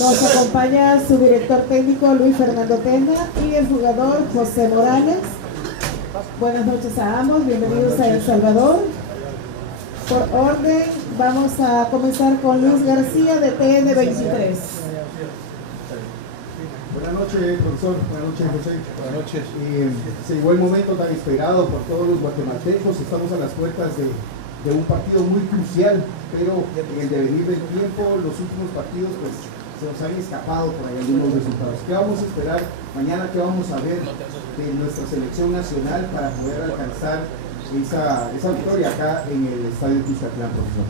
Nos acompaña su director técnico Luis Fernando Pena y el jugador José Morales. Buenas noches a ambos, bienvenidos a El Salvador. Por orden, vamos a comenzar con Luis García de TN23. Buenas noches, profesor. Buenas noches, José. Buenas noches. Se llegó el momento tan esperado por todos los guatemaltecos. Estamos a las puertas de un partido muy crucial, pero en el devenir del tiempo, los últimos partidos, pues, se nos han escapado por ahí algunos resultados. ¿Qué vamos a esperar mañana? ¿Qué vamos a ver de nuestra selección nacional para poder alcanzar esa victoria acá en el Estadio Cuscatlán, profesor?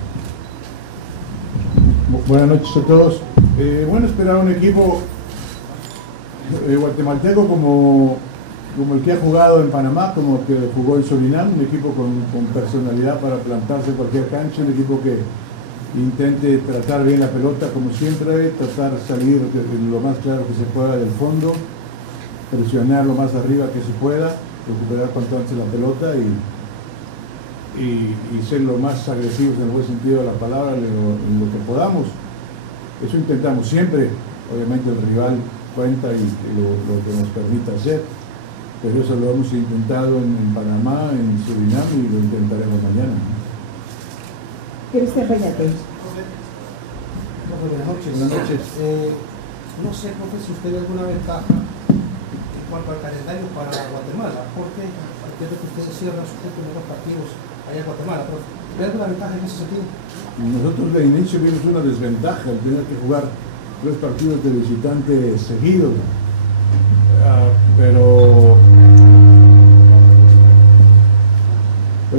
Buenas noches a todos. Bueno, esperar un equipo guatemalteco como el que ha jugado en Panamá, como el que jugó en Surinam, un equipo con personalidad para plantarse en cualquier cancha, un equipo que intente tratar bien la pelota como siempre, tratar de salir lo más claro que se pueda del fondo, presionar lo más arriba que se pueda, recuperar cuanto antes la pelota y ser lo más agresivos en el buen sentido de la palabra en lo que podamos. Eso intentamos siempre. Obviamente el rival cuenta y lo que nos permita hacer, pero eso lo hemos intentado en Panamá, en Surinam y lo intentaremos mañana. Cristian Peñate. Buenas noches. Buenas noches. No sé, profe, si usted ve alguna ventaja en cuanto al calendario para Guatemala, porque entiendo que ustedes cierran sus últimos partidos allá en Guatemala, profe. ¿Ve alguna ventaja en ese sentido? Nosotros de inicio vimos una desventaja, el tener que jugar 3 partidos de visitante seguidos, pero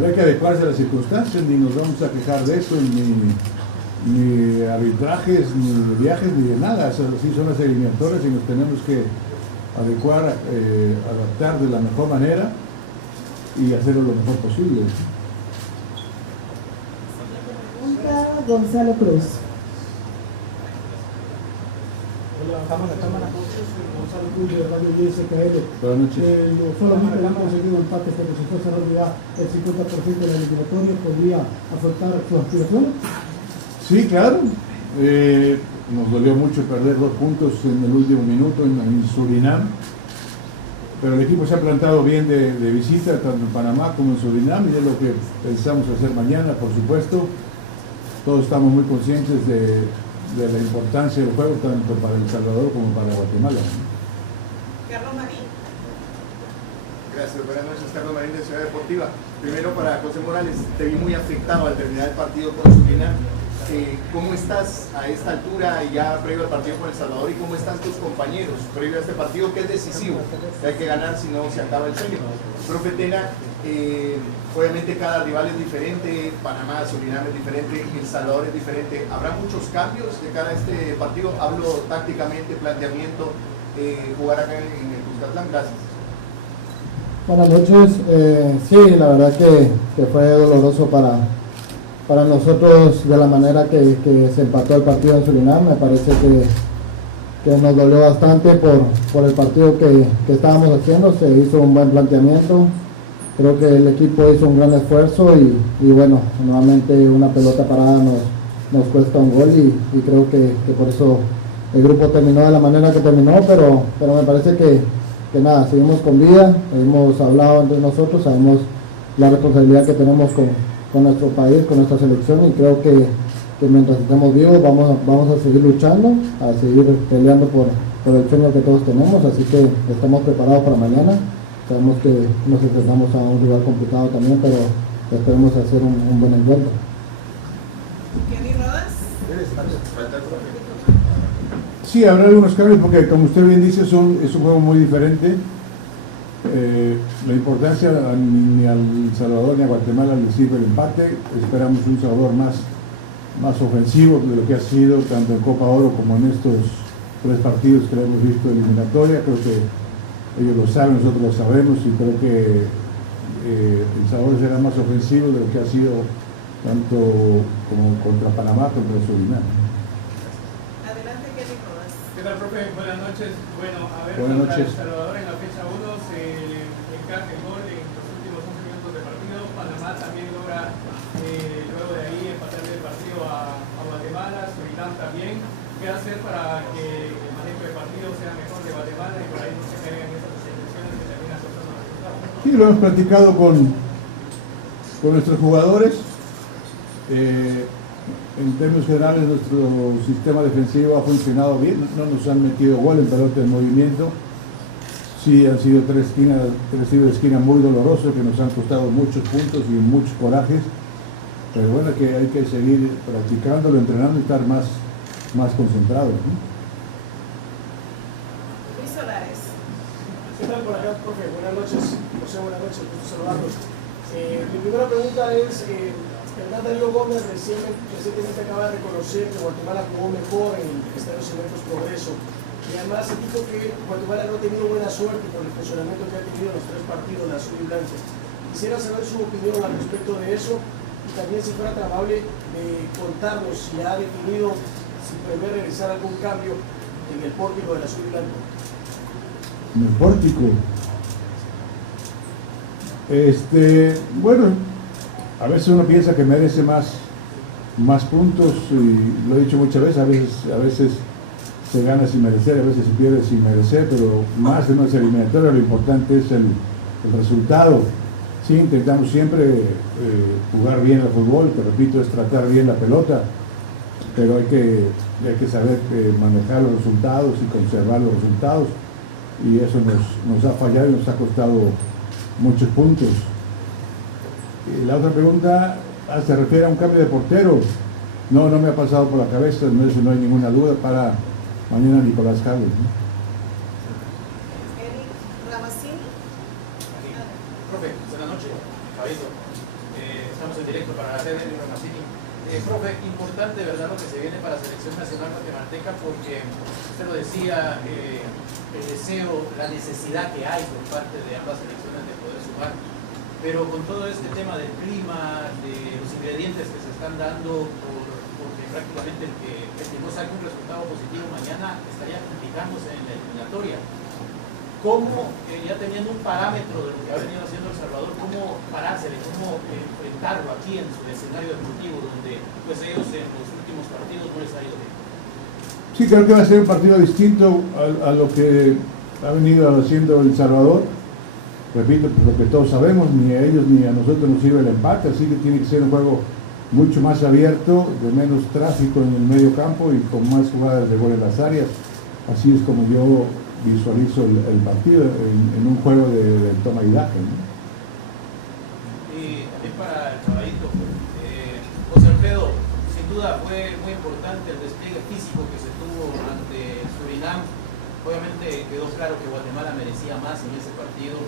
hay que adecuarse a las circunstancias, ni nos vamos a quejar de eso, ni arbitrajes, ni viajes, ni de nada. Así son las eliminatorias y nos tenemos que adecuar, adaptar de la mejor manera y hacerlo lo mejor posible. Gonzalo Cruz. Hola, Gonzalo Cruz de Radio YSKL. Buenas noches. Solamente han conseguido empate, pero si fuese realidad el 50% de la eliminatoria, ¿podría afectar su aspiración? Sí, claro. Nos dolió mucho perder 2 puntos en el último minuto en Surinam, pero el equipo se ha plantado bien de visita, tanto en Panamá como en Surinam, y es lo que pensamos hacer mañana, por supuesto. Todos estamos muy conscientes de la importancia del juego, tanto para El Salvador como para Guatemala. Carlos Marín. Gracias, buenas noches, Carlos Marín de Ciudad Deportiva. Primero para José Morales, te vi muy afectado al terminar el partido con Surinam. ¿Cómo estás a esta altura y ya previo al partido con El Salvador, y cómo están tus compañeros previo a este partido que es decisivo, que hay que ganar si no se acaba el sueño? Profe Tena, obviamente cada rival es diferente, Panamá, Surinam es diferente, El Salvador es diferente. ¿Habrá muchos cambios de cara a este partido? Hablo tácticamente, planteamiento, jugar acá en el Cuscatlán. Gracias. Buenas noches. Sí, la verdad que fue doloroso para nosotros de la manera que se empató el partido en Surinam. Me parece que nos dolió bastante por el partido que estábamos haciendo. Se hizo un buen planteamiento, creo que el equipo hizo un gran esfuerzo y bueno, nuevamente una pelota parada nos cuesta un gol y creo que por eso el grupo terminó de la manera que terminó, pero me parece que nada, seguimos con vida, hemos hablado entre nosotros, sabemos la responsabilidad que tenemos con nuestro país, con nuestra selección, y creo que mientras estemos vivos vamos a seguir luchando, a seguir peleando por el sueño que todos tenemos, así que estamos preparados para mañana. Sabemos que nos enfrentamos a un rival complicado también, pero esperemos hacer un buen encuentro. Kenny Rodas. Sí, habrá algunos cambios porque, como usted bien dice, es un juego muy diferente. La importancia ni al Salvador ni a Guatemala le sirve el empate. Esperamos un Salvador más ofensivo de lo que ha sido tanto en Copa Oro como en estos 3 partidos que hemos visto eliminatoria. Creo que ellos lo saben, nosotros lo sabemos, y creo que El Salvador será más ofensivo de lo que ha sido tanto como contra Panamá, contra Surinam. Adelante, Kenny Rodas. ¿Qué tal, profe? Buenas noches. Bueno, a ver, Buenas contra noches. El Salvador en la fecha 1 se encaja el gol en los últimos 11 minutos de partido. Panamá también logra luego de ahí empatarle el partido a Guatemala, Surinam también. ¿Qué hacer para que el manejo de partido sea mejor de Guatemala y por ahí no se caigan esas selecciones que terminan costando los resultados? Sí, lo hemos platicado con nuestros jugadores. En términos generales, nuestro sistema defensivo ha funcionado bien, no nos han metido gol en pelota en movimiento. Sí, han sido tres tiros de esquina muy dolorosos que nos han costado muchos puntos y muchos corajes, pero bueno, que hay que seguir practicándolo, entrenando y estar más concentrados, ¿no? Luis Solares. ¿Qué tal por acá, profe? Buenas noches. José, buenas noches. Gusto saludarlos. Mi primera pregunta es, Hernán Darío Gómez recientemente acaba de reconocer que Guatemala jugó mejor en el Estadio Cementos Progreso. Y además dijo que Guatemala no ha tenido buena suerte por el funcionamiento que ha tenido en los 3 partidos de azul y blanco. Quisiera saber su opinión al respecto de eso y también si fuera tan amable de contarnos si ha definido, si prevé realizar algún cambio en el pórtico del azul y blanco. En el pórtico. Bueno, a veces uno piensa que merece más puntos y lo he dicho muchas veces, a veces se gana sin merecer, a veces se pierde sin merecer, pero más de nuestra eliminatoria lo importante es el resultado. Sí, intentamos siempre jugar bien al fútbol, que repito, es tratar bien la pelota, pero hay que saber manejar los resultados y conservar los resultados, y eso nos ha fallado y nos ha costado muchos puntos. Y la otra pregunta se refiere a un cambio de portero. No me ha pasado por la cabeza, eso no hay ninguna duda. Para mañana Nicolás Carlos, ¿no? Eric Ramasini. Profe, buenas noches, Fabito. Estamos en directo para la red de Ramasini. Profe, importante, ¿verdad?, lo que se viene para la selección nacional guatemalteca, porque usted lo decía, el deseo, la necesidad que hay por parte de ambas selecciones de poder sumar, pero con todo este tema del clima, de los ingredientes que se están dando, porque prácticamente el que no saque un resultado positivo mañana estaría complicándose en la eliminatoria. ¿Cómo, ya teniendo un parámetro de lo que ha venido haciendo El Salvador, cómo parársele, cómo enfrentarlo aquí en su escenario deportivo, donde pues ellos en los últimos partidos no les ha ido bien? Sí, creo que va a ser un partido distinto a lo que ha venido haciendo El Salvador. Repito, lo que todos sabemos, ni a ellos ni a nosotros nos sirve el empate, así que tiene que ser un juego mucho más abierto, de menos tráfico en el medio campo y con más jugadas de gol en las áreas. Así es como yo visualizo el partido, en un juego de toma y daje, ¿no? Y también para el caballito, José Alfredo, sin duda fue muy importante el despliegue físico que se tuvo ante Surinam. Obviamente quedó claro que Guatemala merecía más en ese partido,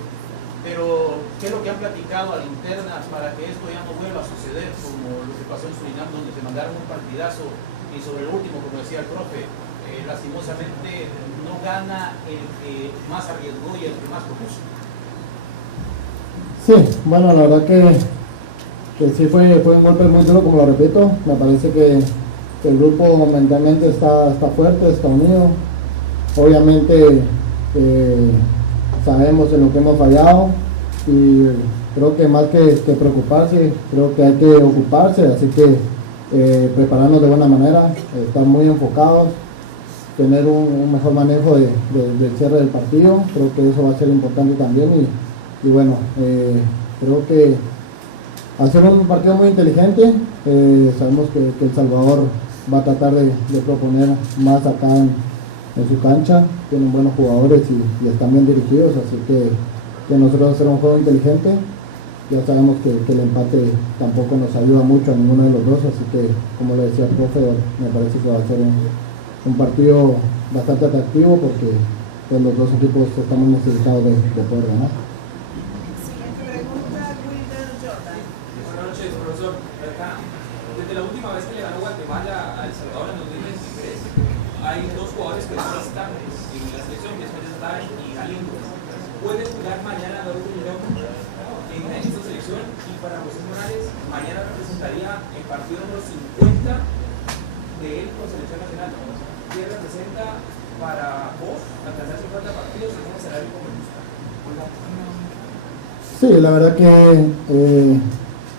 pero ¿qué es lo que han platicado a la interna para que esto ya no vuelva a suceder como lo que pasó en Surinam, donde se mandaron un partidazo y sobre el último, como decía el profe, lastimosamente no gana el que más arriesgó y el que más propuso? Sí, bueno, la verdad que sí fue un golpe muy duro, como lo repito. Me parece que el grupo mentalmente está fuerte, está unido. Obviamente sabemos en lo que hemos fallado y creo que más que preocuparse, creo que hay que ocuparse, así que prepararnos de buena manera, estar muy enfocados, tener un mejor manejo del cierre del partido. Creo que eso va a ser importante también y bueno, creo que hacer un partido muy inteligente. Sabemos que El Salvador va a tratar de proponer más acá en su cancha, tienen buenos jugadores y están bien dirigidos, así que nosotros hacer un juego inteligente. Ya sabemos que el empate tampoco nos ayuda mucho a ninguno de los dos, así que, como le decía el profe, me parece que va a ser un partido bastante atractivo porque pues, los dos equipos estamos necesitados de poder ganar. Siguiente pregunta, Wilder Jordan. Buenas noches, profesor. Desde la última vez que le ganó Guatemala a El Salvador en 2023, hay dos jugadores que no están en la selección, que es Staren y Galindo. ¿Puede jugar mañana David León en esta selección? Y para José Morales, mañana representaría el partido número 50 de él con selección nacional. ¿Qué representa para vos alcanzar 50 partidos en un escenario como el gusta? Sí, la verdad que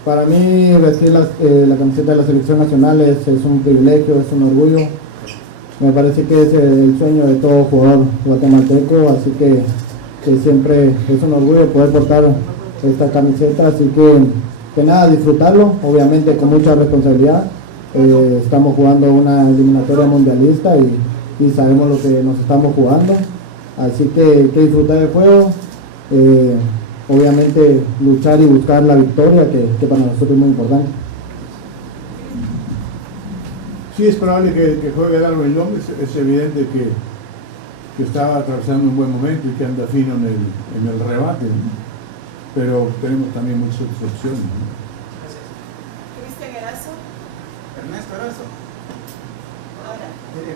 para mí vestir la camiseta de la selección nacional es un privilegio, es un orgullo. me parece que es el sueño de todo jugador guatemalteco, así que siempre es un orgullo poder portar esta camiseta, así que nada, disfrutarlo, obviamente con mucha responsabilidad. Estamos jugando una eliminatoria mundialista y sabemos lo que nos estamos jugando, así que disfrutar el juego, obviamente luchar y buscar la victoria, que para nosotros es muy importante. Sí, es probable que juegue Darwin López, es evidente que estaba atravesando un buen momento y que anda fino en el rebate, ¿no? Pero tenemos también muchas otras opciones, ¿no? Cristian Erazo. Ernesto Erazo.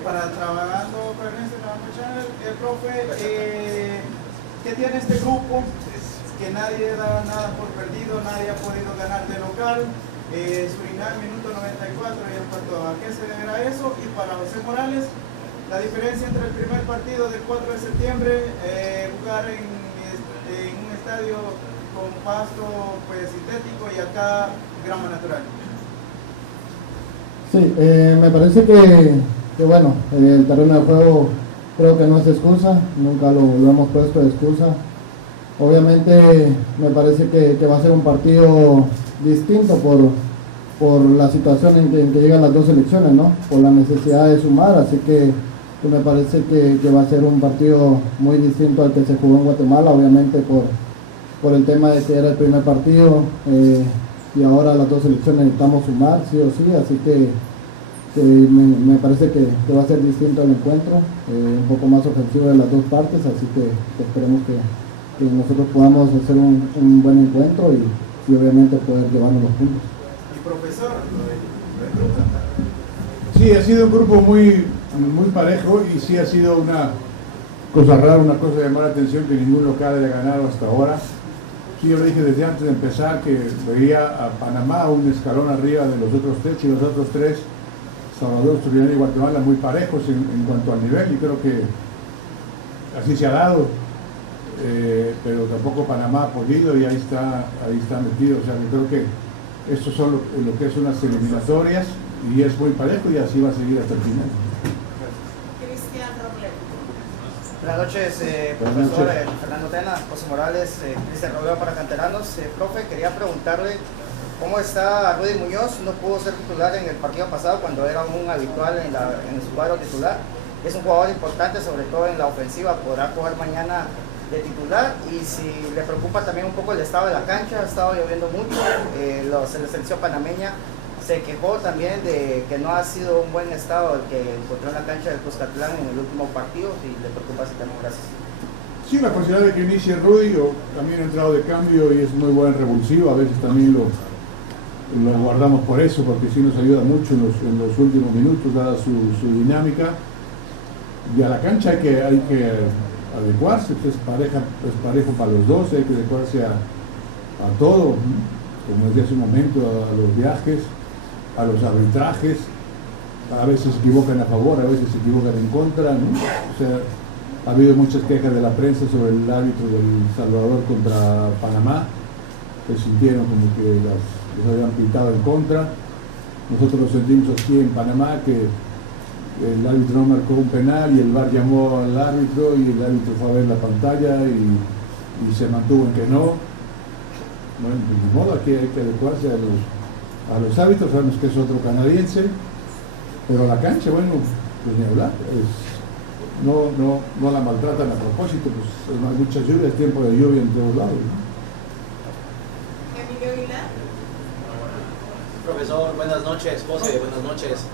Para trabajando con Ernesto, profe, ¿qué tiene este grupo? Que nadie da nada por perdido, nadie ha podido ganar de local. Surinam, minuto 94, y en cuanto a qué se deberá eso. Y para José Morales, la diferencia entre el primer partido del 4 de septiembre, jugar en un estadio con pasto pues sintético y acá grama natural. Sí, me parece que bueno, el terreno de juego creo que no es excusa, nunca lo hemos puesto de excusa. Obviamente me parece que va a ser un partido distinto por la situación en que llegan las dos selecciones, ¿no? Por la necesidad de sumar, así que me parece que va a ser un partido muy distinto al que se jugó en Guatemala, obviamente por el tema de que era el primer partido y ahora las dos selecciones necesitamos sumar, sí o sí, así que me parece que va a ser distinto el encuentro, un poco más ofensivo de las dos partes, así que esperemos que nosotros podamos hacer un buen encuentro y obviamente poder llevarnos los puntos. Y profesor, Sí, ha sido un grupo muy parejo y sí ha sido una cosa rara, una cosa de llamar la atención que ningún local haya ganado hasta ahora. Sí, yo lo dije desde antes de empezar que veía a Panamá un escalón arriba de los otros tres y los otros tres, Salvador, Surinam y Guatemala, muy parejos en cuanto al nivel, y creo que así se ha dado. Pero tampoco Panamá ha podido y ahí está metido, o sea, yo creo que estos son lo que es unas eliminatorias y es muy parejo y así va a seguir hasta el final. Cristian Robledo. Buenas noches, profesor Fernando Tena, José Morales, Cristian Robledo para Canteranos. Profe, quería preguntarle cómo está Rudy Muñoz. No pudo ser titular en el partido pasado cuando era un habitual en su cuadro titular. Es un jugador importante, sobre todo en la ofensiva, podrá jugar mañana de titular, y si le preocupa también un poco el estado de la cancha, ha estado lloviendo mucho, la selección panameña se quejó también de que no ha sido un buen estado el que encontró en la cancha del Cuscatlán en el último partido, si le preocupa ese tema. Gracias. Sí, la posibilidad de que inicie Rudy, o también ha entrado de cambio y es muy buen revulsivo, a veces también lo guardamos por eso, porque sí nos ayuda mucho en los últimos minutos, dada su dinámica, y a la cancha hay que adecuarse, es parejo para los dos, hay que adecuarse a todo, ¿no? Como decía hace un momento, a los viajes, a los arbitrajes, a veces se equivocan a favor, a veces se equivocan en contra, ¿no? O sea, ha habido muchas quejas de la prensa sobre el árbitro del Salvador contra Panamá, que sintieron como que les habían pintado en contra. Nosotros lo sentimos aquí en Panamá, que el árbitro no marcó un penal y el VAR llamó al árbitro y el árbitro fue a ver la pantalla y se mantuvo en que no. Bueno, de modo aquí hay que adecuarse a los árbitros, sabemos que es otro canadiense, pero la cancha, bueno, pues ni hablar, no la maltratan a propósito, pues hay muchas lluvias, tiempo de lluvia en todos lados, ¿no? Emilio Aguilar. Profesor, buenas noches. José, buenas noches.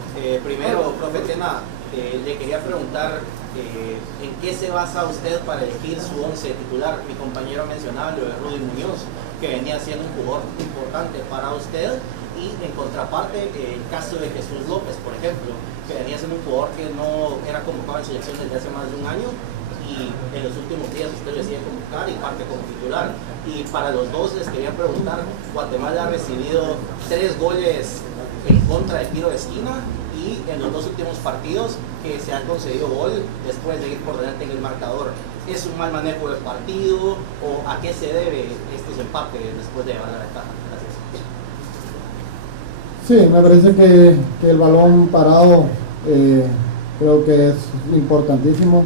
Primero, profe Tena, le quería preguntar en qué se basa usted para elegir su 11 titular. Mi compañero mencionaba lo de Rudy Muñoz, que venía siendo un jugador importante para usted, y en contraparte el caso de Jesús López, por ejemplo, que venía siendo un jugador que no era convocado en selección desde hace más de un año, y en los últimos días usted decide convocar y parte como titular. Y para los dos les quería preguntar, Guatemala ha recibido 3 goles en contra de tiro de esquina, y en los 2 últimos partidos que se han concedido gol después de ir por delante en el marcador. ¿Es un mal manejo del partido o a qué se debe estos empates después de llevar la ventaja? Gracias. Sí, me parece que el balón parado creo que es importantísimo.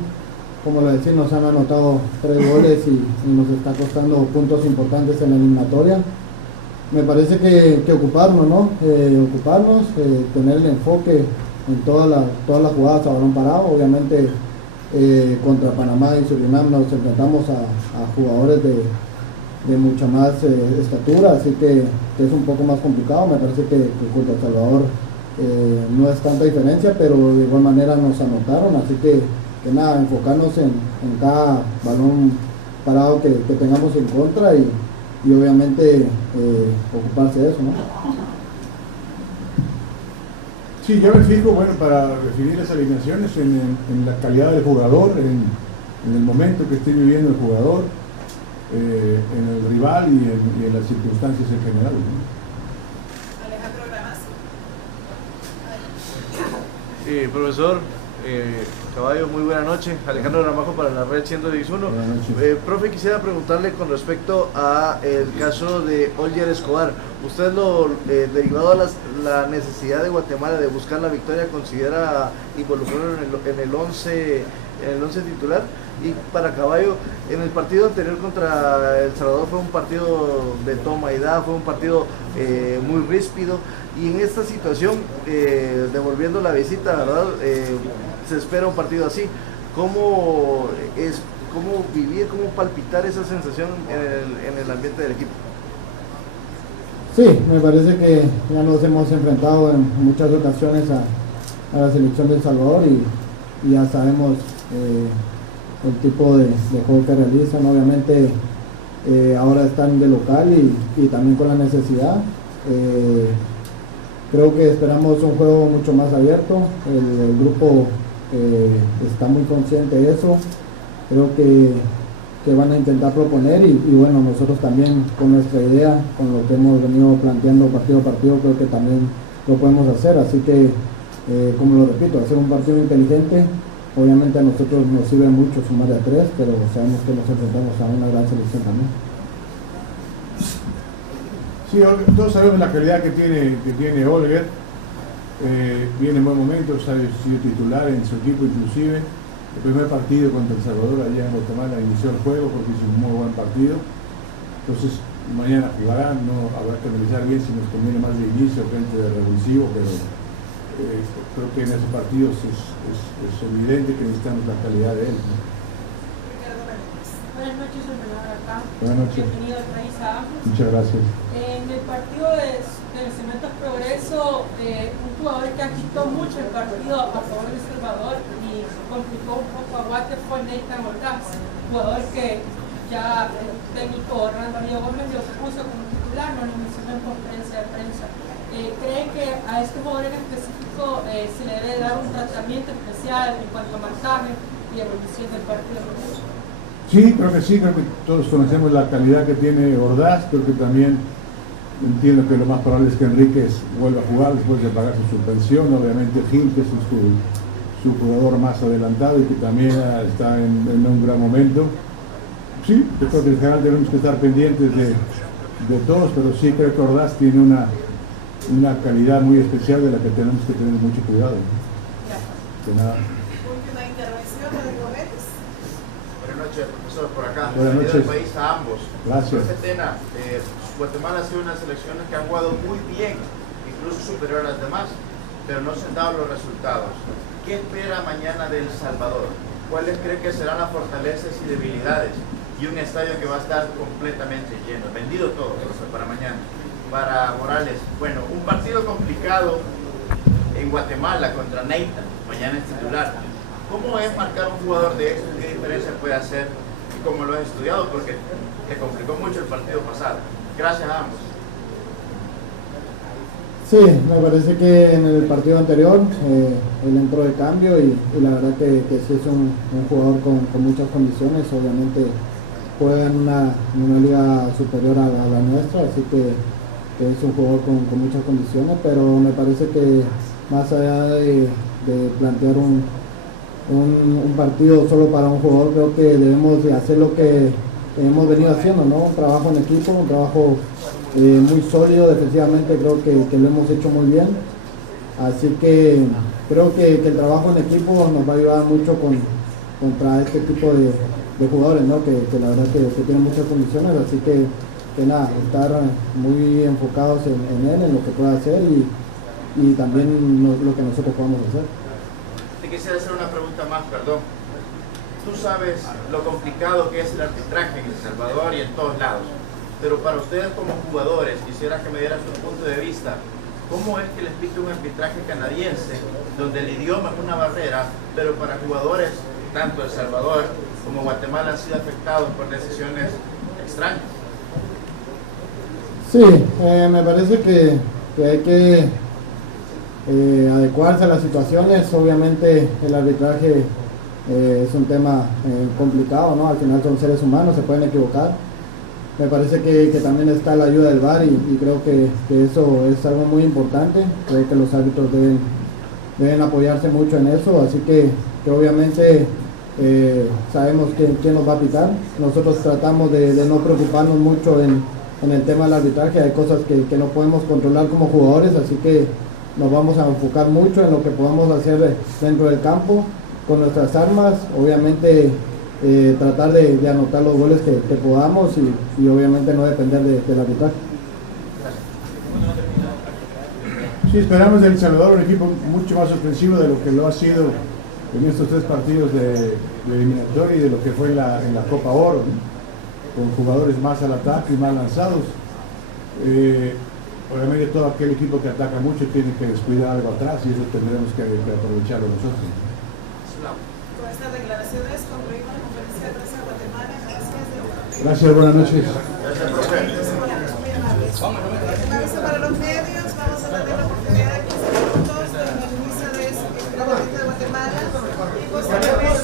Como lo decía, nos han anotado 3 goles y nos está costando puntos importantes en la eliminatoria. Me parece que ocuparnos, ¿no? Tener el enfoque en todas las jugadas a balón parado. Obviamente contra Panamá y Surinam nos enfrentamos a jugadores de mucha más estatura, así que es un poco más complicado. Me parece que contra El Salvador no es tanta diferencia, pero de igual manera nos anotaron, así que nada, enfocarnos en cada balón parado que tengamos en contra y obviamente ocuparse de eso, ¿no? Sí, yo me fijo, bueno, para definir las alineaciones en la calidad del jugador, en el momento que esté viviendo el jugador, en el rival y en las circunstancias en general, ¿no? Alejandro Gramazo. Profesor Caballo, muy buena noche. Alejandro Ramajo para la Red 111. Profe, quisiera preguntarle con respecto a el caso de Olger Escobar. ¿Usted derivado a la necesidad de Guatemala de buscar la victoria, considera involucrarlo en el 11 titular? Y para Caballo, en el partido anterior contra El Salvador fue un partido de toma y da, fue un partido muy ríspido, y en esta situación, devolviendo la visita, ¿verdad? Se espera un partido así. ¿Cómo vivir, cómo palpitar esa sensación en el ambiente del equipo? Sí, me parece que ya nos hemos enfrentado en muchas ocasiones a la selección de El Salvador y ya sabemos el tipo de juego que realizan. Obviamente ahora están de local y también con la necesidad. Creo que esperamos un juego mucho más abierto. El grupo está muy consciente de eso. Creo que van a intentar proponer y bueno, nosotros también con nuestra idea, con lo que hemos venido planteando partido a partido, creo que también lo podemos hacer. Así que, como lo repito, hacer un partido inteligente. Obviamente a nosotros nos sirve mucho sumar a 3, pero sabemos que nos enfrentamos a una gran selección también. Sí, todos sabemos la calidad que tiene Olger. Viene en buen momento, ha sido titular en su equipo inclusive. El primer partido contra El Salvador allá en Guatemala inició el juego porque hizo un muy buen partido. Entonces mañana jugará, no habrá que analizar bien si nos conviene más de inicio frente de revulsivo, pero creo que en esos partidos es evidente que necesitamos la calidad de él, ¿no? Buenas noches, entrenador acá. Buenas noches. Bienvenido al país a ambos. Muchas gracias. En el partido del Cementos Progreso, un jugador que agitó mucho el partido a favor de El Salvador y complicó un poco a Guate fue Nathan Ordaz, jugador que ya el técnico Hernando Darío Gómez lo puso como titular, no lo mencionó en conferencia de prensa. ¿Creen que a este jugador en específico se le debe dar un tratamiento especial en cuanto a marcaje y evolución del partido? Sí, creo que todos conocemos la calidad que tiene Ordaz. Creo que también entiendo que lo más probable es que Enríquez vuelva a jugar después de pagar su suspensión. Obviamente Gil, que es su jugador más adelantado y que también está en un gran momento. Sí, yo creo que en general tenemos que estar pendientes de todos, pero sí creo que Ordaz tiene una calidad muy especial de la que tenemos que tener mucho cuidado. De nada. Última intervención, Rodrigo Vélez. Buenas noches, profesor, por acá. Buenas noches. Bienvenido al país a ambos. Gracias. Profe Tena, Guatemala ha sido una selección que ha jugado muy bien, incluso superior a las demás, pero no se han dado los resultados. ¿Qué espera mañana de El Salvador? ¿Cuáles cree que serán las fortalezas y debilidades? Y un estadio que va a estar completamente lleno, vendido todo, profesor, para mañana. Para Morales, bueno, un partido complicado en Guatemala contra Nathan, mañana es titular. ¿Cómo es marcar un jugador de eso? ¿Qué diferencia puede hacer? ¿Y cómo lo has estudiado? Porque te complicó mucho el partido pasado. Gracias a ambos. Sí, me parece que en el partido anterior él entró de cambio y la verdad que sí es un jugador con muchas condiciones. Obviamente juega en una liga superior a la nuestra, así que es un jugador con muchas condiciones, pero me parece que más allá de plantear un partido solo para un jugador, creo que debemos de hacer lo que hemos venido haciendo, ¿no? Un trabajo en equipo, un trabajo muy sólido defensivamente, creo que lo hemos hecho muy bien, así que creo que el trabajo en equipo nos va a ayudar mucho contra este tipo de jugadores, ¿no? que la verdad que tienen muchas condiciones, así que nada, estar muy enfocados en él, en lo que pueda hacer y también lo que nosotros podamos hacer. Te quisiera hacer una pregunta más, perdón. Tú sabes lo complicado que es el arbitraje en El Salvador y en todos lados, pero para ustedes como jugadores, quisiera que me dieras un punto de vista. ¿Cómo es que les pide un arbitraje canadiense, donde el idioma es una barrera, pero para jugadores, tanto El Salvador como Guatemala, han sido afectados por decisiones extrañas? Sí, me parece que hay que adecuarse a las situaciones. Obviamente el arbitraje es un tema complicado, ¿no? Al final son seres humanos, se pueden equivocar. Me parece que también está la ayuda del VAR y creo que eso es algo muy importante. Creo que los árbitros deben apoyarse mucho en eso, así que obviamente sabemos quién nos va a pitar. Nosotros tratamos de no preocuparnos mucho en el tema del arbitraje. Hay cosas que no podemos controlar como jugadores, así que nos vamos a enfocar mucho en lo que podamos hacer dentro del campo con nuestras armas. Obviamente tratar de anotar los goles que podamos y obviamente no depender del arbitraje. Sí, esperamos de El Salvador un equipo mucho más ofensivo de lo que lo ha sido en estos 3 partidos de eliminatoria y de lo que fue en la Copa Oro, ¿no? Con jugadores más al ataque y más lanzados. Obviamente todo aquel equipo que ataca mucho tiene que descuidar algo atrás y eso tendremos que aprovecharlo nosotros. Con estas declaraciones concluimos la conferencia de prensa de Guatemala. Gracias, buenas noches. Gracias, profe. Un aviso para los medios, vamos a darle la oportunidad de 15 minutos en el inicio de este Parlamento de Guatemala y posteriormente